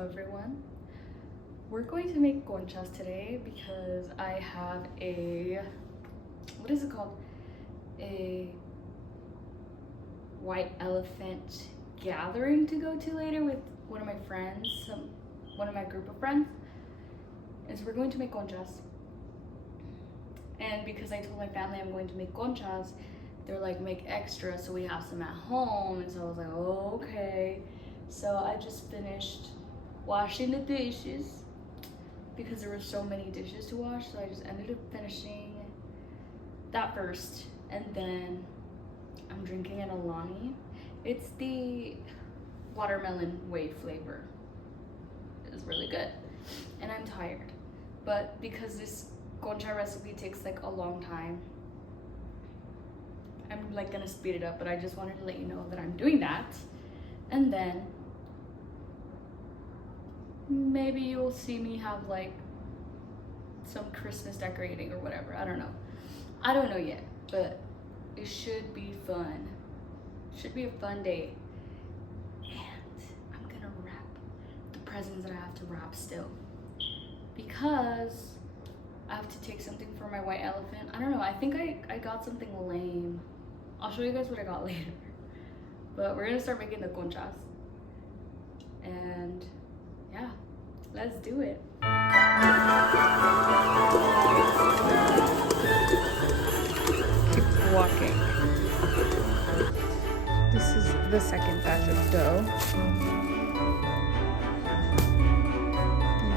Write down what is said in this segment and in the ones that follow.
Hello everyone. We're going to make conchas today because I have a, what is it called? A white elephant gathering to go to later with one of my friends, one of my group of friends. And so we're going to make conchas. And because I told my family I'm going to make conchas, they're like, make extra so we have some at home. And so I was like, oh, okay. So I just finished washing the dishes because there were so many dishes to wash. So I just ended up finishing that first. And then I'm drinking an Alani. It's the watermelon wave flavor. It's really good. And I'm tired. But because this concha recipe takes like a long time, I'm like gonna speed it up, but I just wanted to let you know that I'm doing that. And then maybe you'll see me have like some Christmas decorating or whatever. I don't know yet, but it should be fun. Should be a fun day. And I'm gonna wrap the presents that I have to wrap still, because I have to take something for my white elephant. I don't know, I think I got something lame. I'll show you guys what I got later. But we're gonna start making the conchas. And yeah, let's do it. Keep walking. This is the second batch of dough.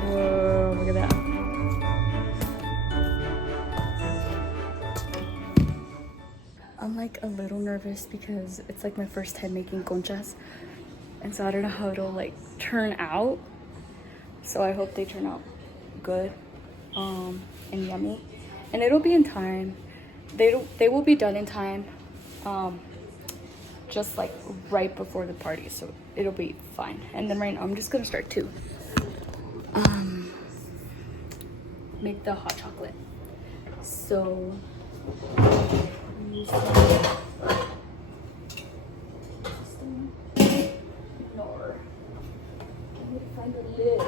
Whoa, look at that. I'm like a little nervous because it's like my first time making conchas. And so I don't know how it'll like turn out. So I hope they turn out good and yummy. And it'll be in time. They will be done in time. Just like right before the party, so it'll be fine. And then right now I'm just gonna start to make the hot chocolate. So find the lid.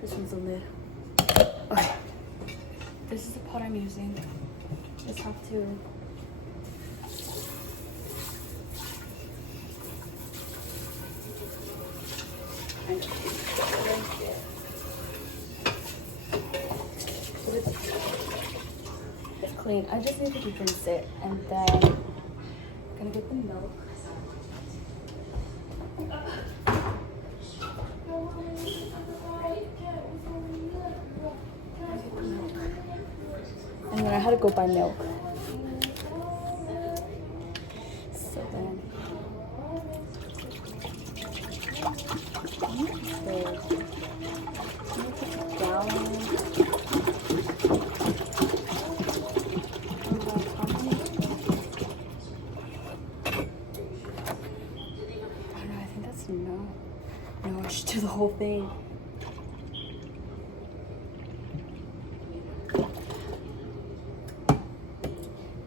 This one's the lid. Okay. This is the pot I'm using. Just have to it's clean. I just need to rinse it, and then I'm gonna get the milk. And then I had to go buy milk. So then no, I should do the whole thing.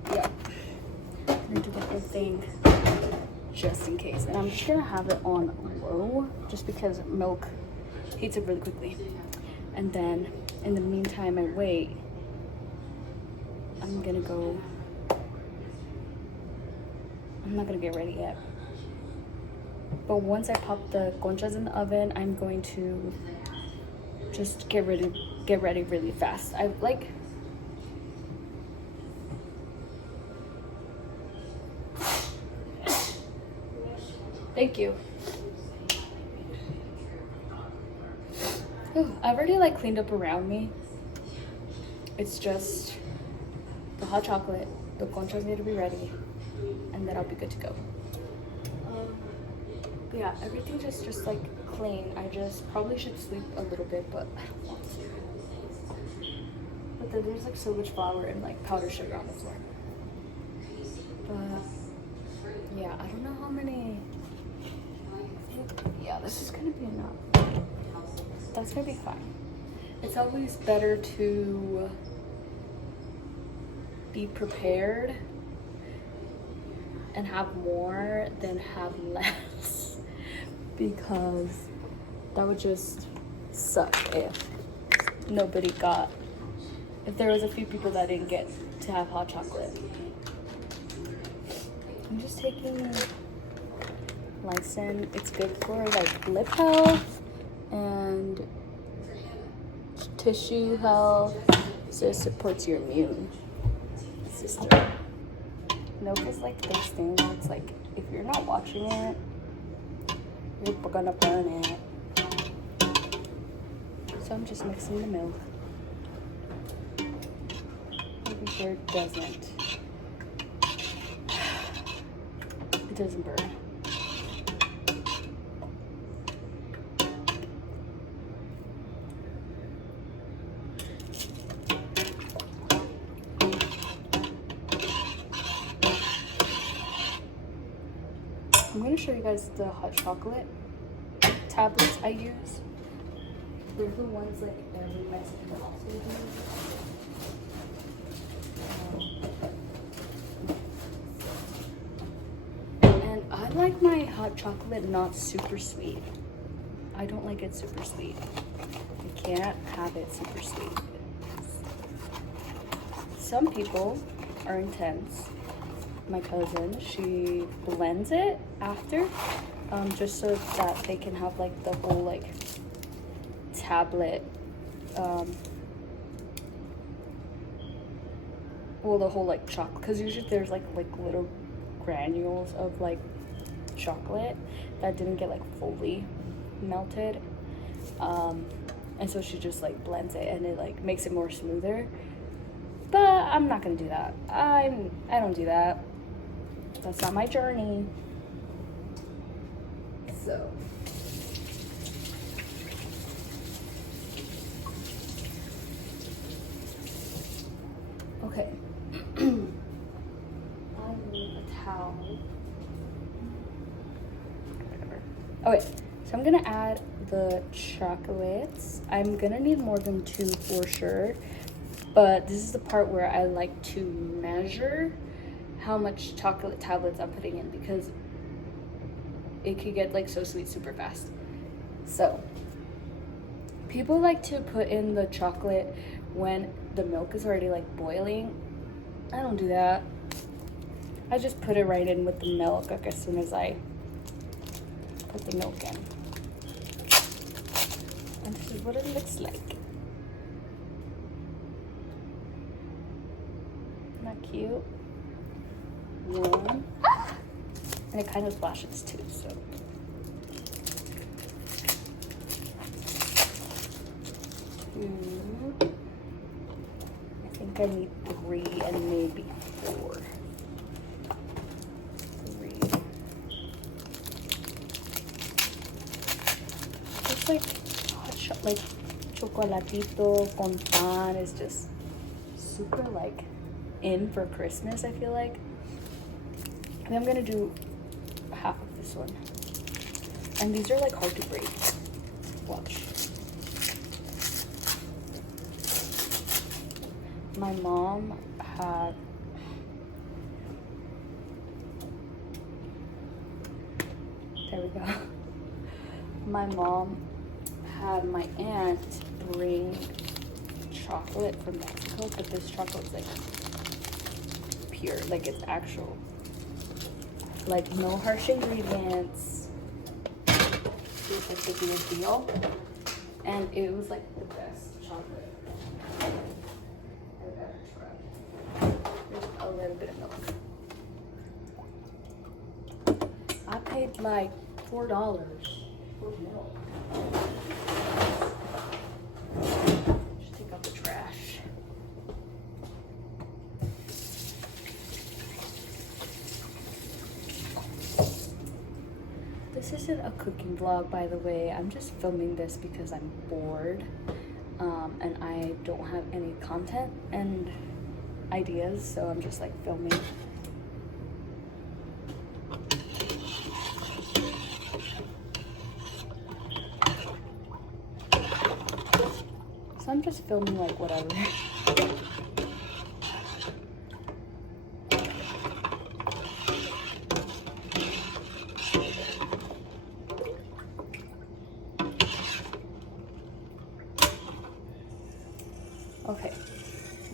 Yeah, I'm gonna do the whole thing just in case. And I'm just gonna have it on low just because milk heats up really quickly. And then in the meantime I wait, I'm not gonna get ready yet. But once I pop the conchas in the oven, I'm going to just get ready really fast. I like Thank you. Ooh, I've already like cleaned up around me. It's just the hot chocolate, the conchas need to be ready, and then I'll be good to go. Yeah, everything just like clean. I just probably should sleep a little bit, but I don't want to. But then there's like so much flour and like powdered sugar on the floor. But yeah, I don't know how many. Yeah, this is gonna be enough. That's gonna be fine. It's always better to be prepared and have more than have less because that would just suck if nobody got, if there was a few people that didn't get to have hot chocolate. I'm just taking Lysine. It's good for like lip health and tissue health, so it supports your immune system. Milk is like this thing where it's like if you're not watching it, you're gonna burn it. So I'm just mixing the milk. Making sure it doesn't burn. I'm going to show you guys the hot chocolate tablets I use. They're the ones like every Mexican household uses. And I like my hot chocolate not super sweet. I don't like it super sweet. You can't have it super sweet. Some people are intense. My cousin, she blends it after, just so that they can have like the whole like tablet, well, the whole like chocolate, because usually there's like little granules of like chocolate that didn't get like fully melted, and so she just like blends it and it like makes it more smoother. But I'm not gonna do that. I don't do that. That's not my journey. So okay. I need a towel. Whatever. Okay, so I'm gonna add the chocolates. I'm gonna need more than 2 for sure, but this is the part where I like to measure how much chocolate tablets I'm putting in, because it could get like so sweet super fast. So people like to put in the chocolate when the milk is already like boiling. I don't do that. I just put it right in with the milk like as soon as I put the milk in. And this is what it looks like. Isn't that cute? One. And it kind of splashes too, so. Two. I think I need 3 and maybe 4. 3. It's like hot like chocolatito con pan is just super like in for Christmas, I feel like. And I'm gonna do half of this one. And these are like hard to break. Watch. My mom had there we go. My mom had my aunt bring chocolate from Mexico, but this chocolate's like pure, like it's actual. Like no harsh ingredients. It was like the real deal. And it was like the best chocolate I've ever tried. There's a little bit of milk. I paid like $4 for milk. Just take out the trash. This isn't a cooking vlog, by the way. I'm just filming this because I'm bored, and I don't have any content and ideas, so I'm just like filming. So I'm just filming like whatever.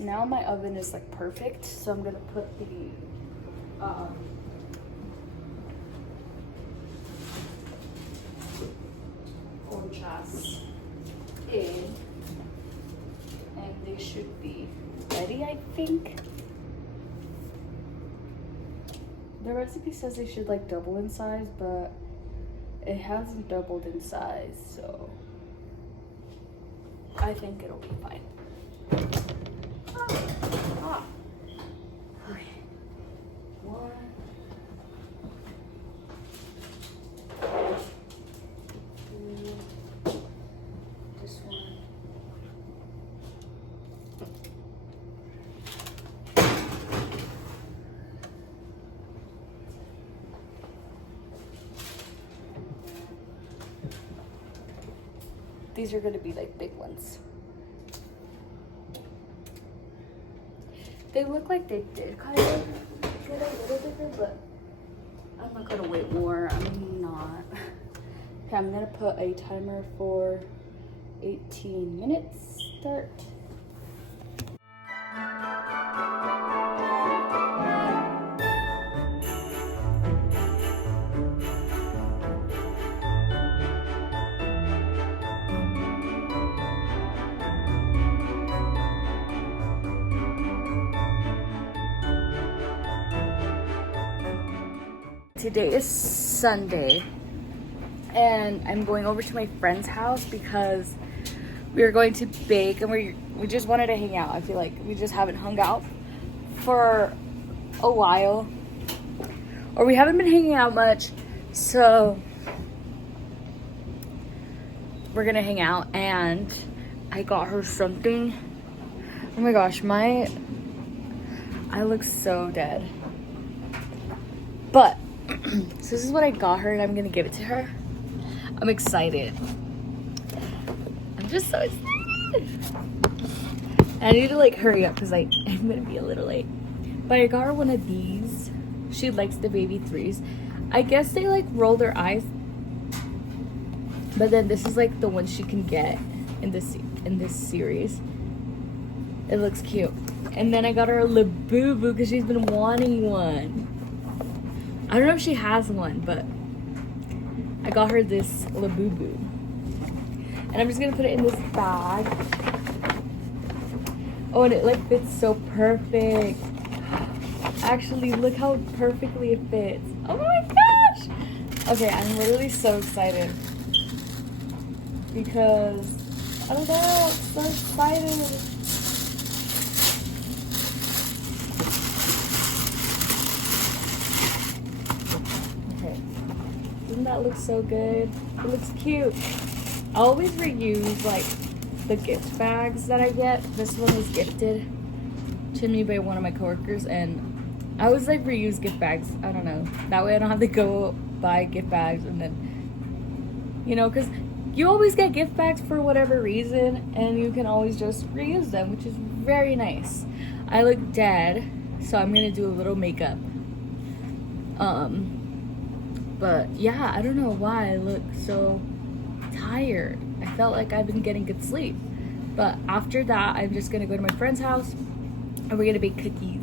now my oven is like perfect, so I'm gonna put the conchas in, and they should be ready, I think. The recipe says they should like double in size, but it hasn't doubled in size, so I think it'll be fine. Okay. One. Two. This one. These are gonna be like big ones. They look like they did kind of get a little bigger, but I'm not gonna wait more. I'm not. Okay, I'm gonna put a timer for 18 minutes. Start. Today is Sunday, and I'm going over to my friend's house because we are going to bake, and we just wanted to hang out. I feel like we just haven't hung out for a while, or we haven't been hanging out much, so we're gonna hang out. And I got her something. Oh my gosh, I look so dead. But so this is what I got her, and I'm gonna give it to her. I'm excited. I'm just so excited. I need to like hurry up because I'm gonna be a little late. But I got her one of these. She likes the baby threes. I guess they like roll their eyes. But then this is like the one she can get in this series. It looks cute. And then I got her a Labubu because she's been wanting one. I don't know if she has one, but I got her this Labubu. And I'm just gonna put it in this bag. Oh, and it like fits so perfect. Actually, look how perfectly it fits. Oh my gosh! Okay, I'm literally so excited. Because, I don't know, I'm so excited. Doesn't that look so good? It looks cute. I always reuse like the gift bags that I get. This one was gifted to me by one of my coworkers, and I always like reuse gift bags. I don't know. That way I don't have to go buy gift bags, and then, you know, because you always get gift bags for whatever reason, and you can always just reuse them, which is very nice. I look dead, so I'm gonna do a little makeup. But yeah, I don't know why I look so tired. I felt like I've been getting good sleep. But after that, I'm just gonna go to my friend's house and we're gonna bake cookies.